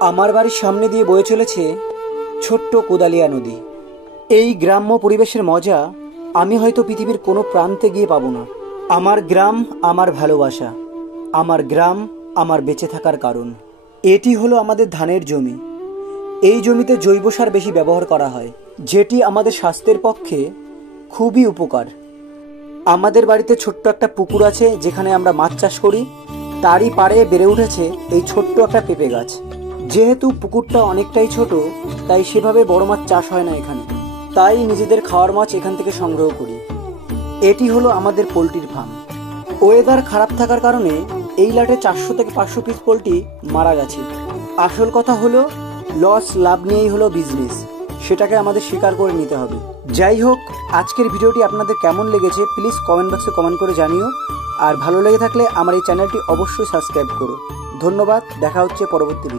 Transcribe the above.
আমার বাড়ির সামনে দিয়ে বয়ে চলেছে ছোট্ট কোদালিয়া নদী। এই গ্রাম্য পরিবেশের মজা আমি হয়তো পৃথিবীর কোনো প্রান্তে গিয়ে পাবো না। আমার গ্রাম আমার ভালোবাসা, আমার গ্রাম আমার বেঁচে থাকার কারণ। এটি হলো আমাদের ধানের জমি। এই জমিতে জৈব সার বেশি ব্যবহার করা হয়, যেটি আমাদের স্বাস্থ্যের পক্ষে খুবই উপকার। আমাদের বাড়িতে ছোট্ট একটা পুকুর আছে যেখানে আমরা মাছ চাষ করি। তারই পাড়ে বেড়ে উঠেছে এই ছোট্ট একটা পেঁপে গাছ। যেহেতু পুকুরটা অনেকটাই ছোট, তাই সেভাবে বড় মাছ চাষ হয় না এখানে, তাই নিজেদের খাওয়ার মাছ এখান থেকে সংগ্রহ করি। এটি হলো আমাদের পোলট্রির ফার্ম। ওয়েদার খারাপ থাকার কারণে এই লাটে 400 থেকে 500 পিস পোলট্রি মারা গেছে। আসল কথা হলো লস লাভ নিয়েই হলো বিজনেস, সেটাকে আমাদের স্বীকার করে নিতে হবে। যাই হোক, আজকের ভিডিওটি আপনাদের কেমন লেগেছে প্লিজ কমেন্ট বক্সে কমেন্ট করে জানিও। আর ভালো লেগে থাকলে আমার এই চ্যানেলটি অবশ্যই সাবস্ক্রাইব করো। ধন্যবাদ, দেখা হচ্ছে পরবর্তী ভিডিও।